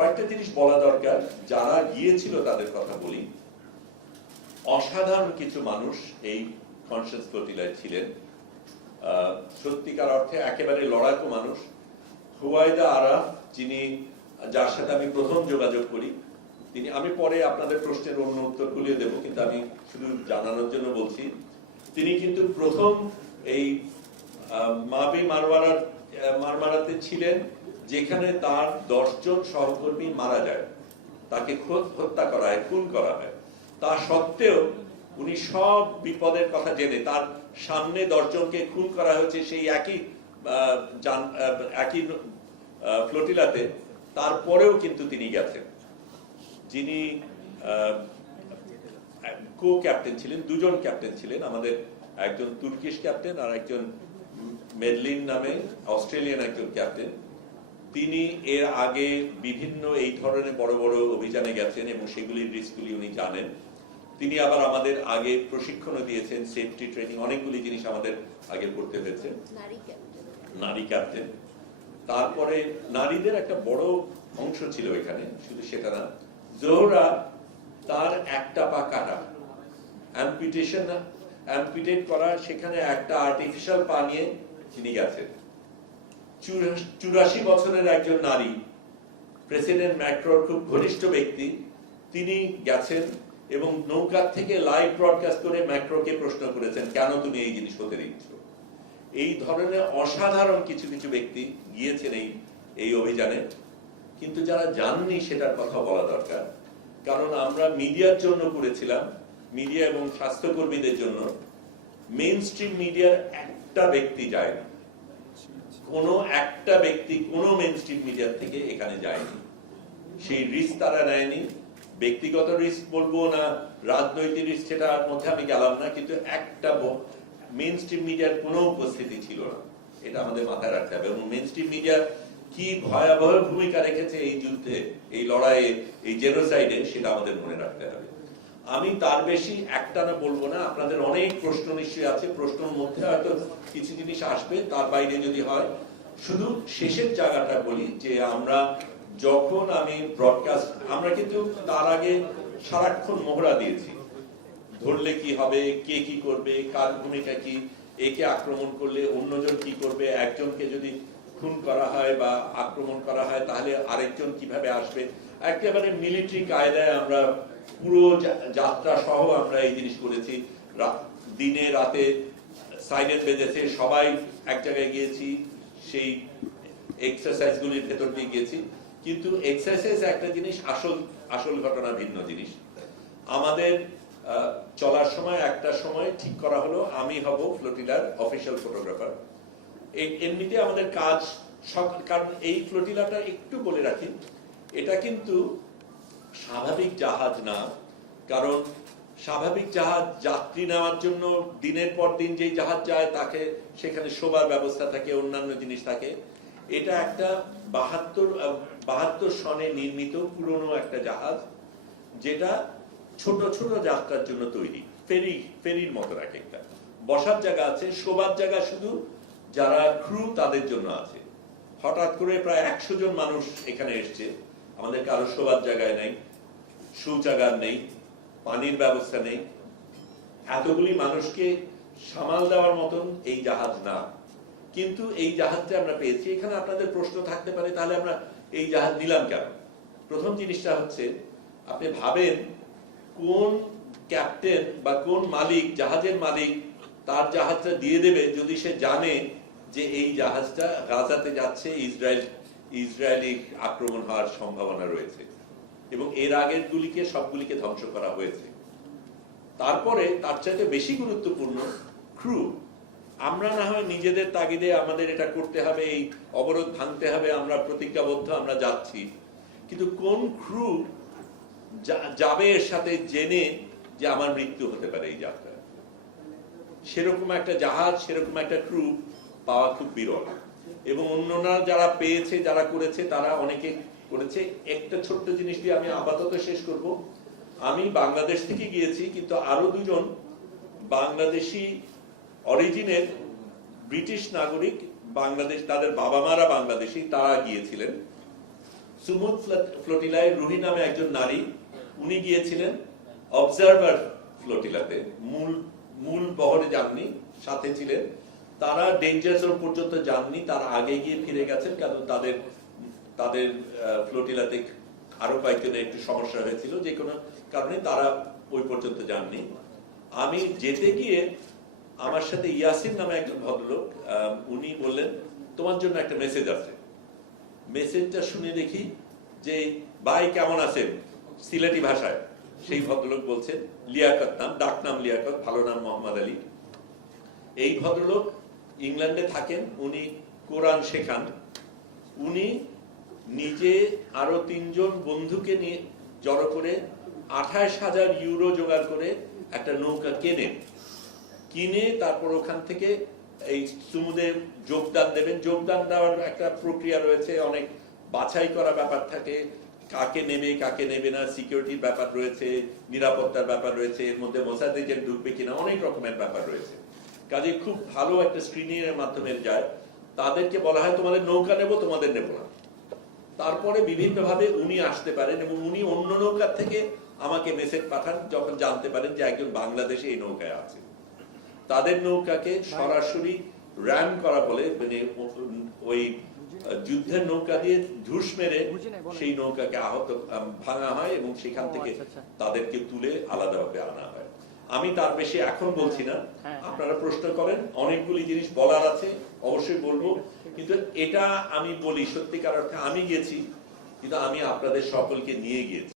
কয়েকটা জিনিস বলা দরকার। যারা গিয়েছিল তাদের কথা বলি। অসাধারণ কিছু মানুষ এই কনসিয়াস ফ্লোটিলায় ছিলেন, সত্যিকার অর্থে একেবারে লড়াকু মানুষ। হুয়াইদা আরাফ, যিনি, যার সাথে আমি প্রথম যোগাযোগ করি, তিনি, আমি পরে আপনাদের প্রশ্নের অন্য উত্তরগুলি দেব, কিন্তু আমি শুধু জানানোর জন্য বলছি, তিনি কিন্তু প্রথম এই মাবি মারমারাতে ছিলেন, যেখানে তার 10 জন সহকর্মী মারা যায়, তাকে হত্যা করা হয়, খুন করা হয়। তা সত্ত্বেও উনি সব বিপদের কথা জেনে, তার সামনে 10 জনকে খুন করা হয়েছে সেই একই ফ্লোটিলাতে, তারপরেও কিন্তু তিনি গেছেন। যিনি কো ক্যাপ্টেন ছিলেন, 2 জন ক্যাপ্টেন ছিলেন, আমাদের একজন তুর্কিশ ক্যাপ্টেন আর একজন মেডলিন নামে অস্ট্রেলিয়ান একজন ক্যাপ্টেন। তিনি এর আগে বিভিন্ন এই ধরনের বড় বড় অভিযানে গেছেন এবং সেগুলির রিস্কগুলি উনি জানেন। তিনি আবার আমাদের আগে প্রশিক্ষণও দিয়েছেন, সেফটি ট্রেনিং, অনেকগুলি জিনিস আমাদের আগে করতে হয়েছে। নারী ক্যাপ্টেন। তারপরে নারীদের একটা বড় অংশ ছিল এখানে, শুধু সেটা না, জোহরা, তার একটা পা কাটা, অ্যাম্পিটেট করা, সেখানে একটা আর্টিফিশিয়াল পা নিয়ে তিনি গেছেন। 84 বছরের একজন নারী, প্রেসিডেন্ট ম্যাক্রোর খুব ঘনিষ্ঠ ব্যক্তি, তিনি গেছেন এবং নৌকা থেকে লাইভ ব্রডকাস্ট করে ম্যাক্রোকে প্রশ্ন করেছেন, কেন তুমি এই জিনিস হতে দিচ্ছ? এই ধরনের অসাধারণ কিছু কিছু ব্যক্তি গিয়েছেন এই অভিযানে। কিন্তু যারা যাননি সেটার কথা বলা দরকার, কারণ আমরা মিডিয়ার জন্য করেছিলাম, মিডিয়া এবং স্বাস্থ্যকর্মীদের জন্য। মেইন স্ট্রিম মিডিয়ার একটা ব্যক্তি যায়নি, কোনো একটা ব্যক্তি কোনো মেইন স্ট্রিম মিডিয়ার থেকে এখানে যায়নি। সেই রিস্ক তারা নেয়নি। ব্যক্তিগত রিস্ক বলবো না রাজনৈতিক রিস্ক, সেটার মধ্যে আমি গেলাম না, কিন্তু একটা মেইন স্ট্রিম মিডিয়ার কোনো উপস্থিতি ছিল না, এটা আমাদের মাথায় রাখতে হবে। এবং মেইন স্ট্রিম মিডিয়া কি ভয়াবহ ভূমিকা রেখেছে এই যুদ্ধে, এই লড়াইয়ে, এই জেনোসাইডে, সেটা আমাদের মনে রাখতে হবে। আমি তার বেশি একটানা বলবো না, আপনাদের অনেক প্রশ্ন নিশ্চয়ই আছে, প্রশ্নের মধ্যে হয়তো কিছু জিনিস আসবে, তার বাইরে যদি হয় শুধু শেষের জায়গাটা বলি যে আমরা যখন আমি ব্রডকাস্ট, আমরা কিন্তু তার আগে সারাক্ষণ মহড়া দিয়েছি, ধরলে কি হবে, কে কি করবে, কার ভূমিকা কি, একে আক্রমণ করলে অন্যজন কি করবে, একজনকে যদি খুন করা হয় বা আক্রমণ করা হয় তাহলে আরেকজন কিভাবে আসবে, একেবারে মিলিটারি কায়দায় আমরা পুরো যাত্রা সহ আমরা এই জিনিস করেছি। দিনে রাতে সাইরেন বেজেছে, সবাই এক জায়গায় গিয়েছি, সেই এক্সারসাইজ গুলির ভেতর দিয়ে গিয়েছি। কিন্তু এক্সারসাইজ একটা জিনিস, আসল ঘটনা ভিন্ন জিনিস। আমাদের চলার সময় একটা সময় ঠিক করা হলো আমি হব ফ্লোটিলার অফিশিয়াল ফটোগ্রাফার। এমনিতে আমাদের কাজ, কারণ এই ফ্লোটিলাটা একটু বলে রাখি, এটা কিন্তু স্বাভাবিক জাহাজ না। কারণ স্বাভাবিক জাহাজ যাত্রী নেওয়ার জন্য দিনের পর দিন যেই জাহাজ যায় তাকে সেখানে শোবার ব্যবস্থা থাকে, অন্যান্য জিনিস থাকে। এটা একটা 72 সনে নির্মিত পুরনো একটা জাহাজ, যেটা ছোট ছোট যাত্রার জন্য তৈরি, ফেরির মতো এক একটা। বসার জায়গা আছে, শোবার জায়গা শুধু যারা ক্রু তাদের জন্য আছে। হঠাৎ করে প্রায় 100 জন মানুষ এখানে এসছে, আমাদের কারো শোবার জায়গায় নেই, শৌচাগার নেই, পানির ব্যবস্থা নেই। এতগুলি মানুষকে সামাল দেওয়ার মতন এই জাহাজ না, কিন্তু এই জাহাজটা আমরা পেয়েছি। এখানে আপনাদের প্রশ্ন থাকতে পারে, তাহলে আমরা এই জাহাজ নিলাম কেন? প্রথম জিনিসটা হচ্ছে, আপনি ভাবেন কোন ক্যাপ্টেন বা কোন মালিক, জাহাজের মালিক তার জাহাজটা দিয়ে দেবে যদি সে জানে যে এই জাহাজটা গাজাতে যাচ্ছে, ইসরায়েলি আক্রমণ হওয়ার সম্ভাবনা রয়েছে এবং এর আগের গুলিকে সবগুলিকে ধ্বংস করা হয়েছে। তারপরে তার চাইতে বেশি গুরুত্বপূর্ণ ক্রু। আমরা না হয় নিজেদের তাগিদে আমাদের এটা করতে হবে, এই অবরোধ ভাঙতে হবে, আমরা প্রতিজ্ঞাবদ্ধ, আমরা যাচ্ছি, কিন্তু কোন ক্রু যাবে এর সাথে জেনে যে আমার মৃত্যু হতে পারে এই যাত্রা? সেরকম একটা জাহাজ, সেরকম একটা ক্রু পাওয়া খুব বিরল। এবং অন্যরা যারা পেয়েছে, যারা করেছে, তারা অনেকে করেছে। একটা ছোট্ট জিনিস দিয়ে আমি আপাতত শেষ করব। আমি বাংলাদেশ থেকে গিয়েছি, কিন্তু আরো 2 জন বাংলাদেশি অরিজিনের ব্রিটিশ নাগরিক, বাংলাদেশ, তাদের বাবা মারা বাংলাদেশি, তারা গিয়েছিলেন। সুমুদ ফ্লোটিলায় রুহি নামে একজন নারী, উনি গিয়েছিলেন অবজারভার ফ্লোটিলাতে, মূল বহরে যাননি, সাথে ছিলেন। তারা ডেঞ্জার জোন পর্যন্ত যাননি, তারা আগে গিয়ে ফিরে গেছেন, কারণ তাদের ফ্লোটিলাতে আরো কয়েকজনের একটু সমস্যা হয়েছিল, যে কোনো কারণে তারা ওই পর্যন্ত যাননি। আমি যেতে গিয়ে আমার সাথে ইয়াসিন নামে একজন ভদ্রলোক, উনি বললেন তোমার জন্য একটা মেসেজ আছে। মেসেজটা শুনে দেখি যে ভাই কেমন আছেন, সিলেটি ভাষায় সেই ভদ্রলোক বলছেন, লিয়াকত নাম, ডাক নাম লিয়াকত, ভালো নাম মোহাম্মদ আলী। এই ভদ্রলোক ইংল্যান্ডে থাকেন, উনি কোরআন শেখান। উনি নিজে আরো 3 জন বন্ধুকে নিয়ে জড়ো করে 28,000 ইউরো জোগাড় করে একটা নৌকা কিনে তারপর ওখান থেকে এই সুমুদে যোগদান দেবেন। যোগদান দেওয়ার একটা প্রক্রিয়া রয়েছে, অনেক বাছাই করা ব্যাপার থাকে, কাকে নেবে না, সিকিউরিটির ব্যাপার রয়েছে, নিরাপত্তার ব্যাপার রয়েছে, এর মধ্যে মোসাদ এজেন্ট ঢুকবে কিনা, অনেক রকমের ব্যাপার রয়েছে। কাজে খুব ভালো একটা স্ক্রিনিং এর মাধ্যমে যায়। তাদেরকে বলা হয় তোমাদের নৌকা নেব, তোমাদের নেব না। তারপরে বিভিন্নভাবে উনি আসতে পারেন এবং উনি অন্য নৌকার থেকে আমাকে মেসেজ পাঠান যখন জানতে পারেন যে একজন বাংলাদেশে এই নৌকায় আছে। তাদের নৌকাকে সরাসরি র্যাম করা বলে, মানে ওই যুদ্ধের নৌকা দিয়ে ঢুস মেরে সেই নৌকাকে ভাঙা হয় এবং সেখান থেকে তাদেরকে তুলে আলাদাভাবে আনা হয়। আমি তার বেশি এখন বলছি না, আপনারা প্রশ্ন করেন, অনেকগুলি জিনিস বলার আছে, অবশ্যই বলবো। কিন্তু এটা আমি বলি সত্যিকার অর্থে আমি গেছি, কিন্তু আমি আপনাদের সকলকে নিয়ে গিয়েছি।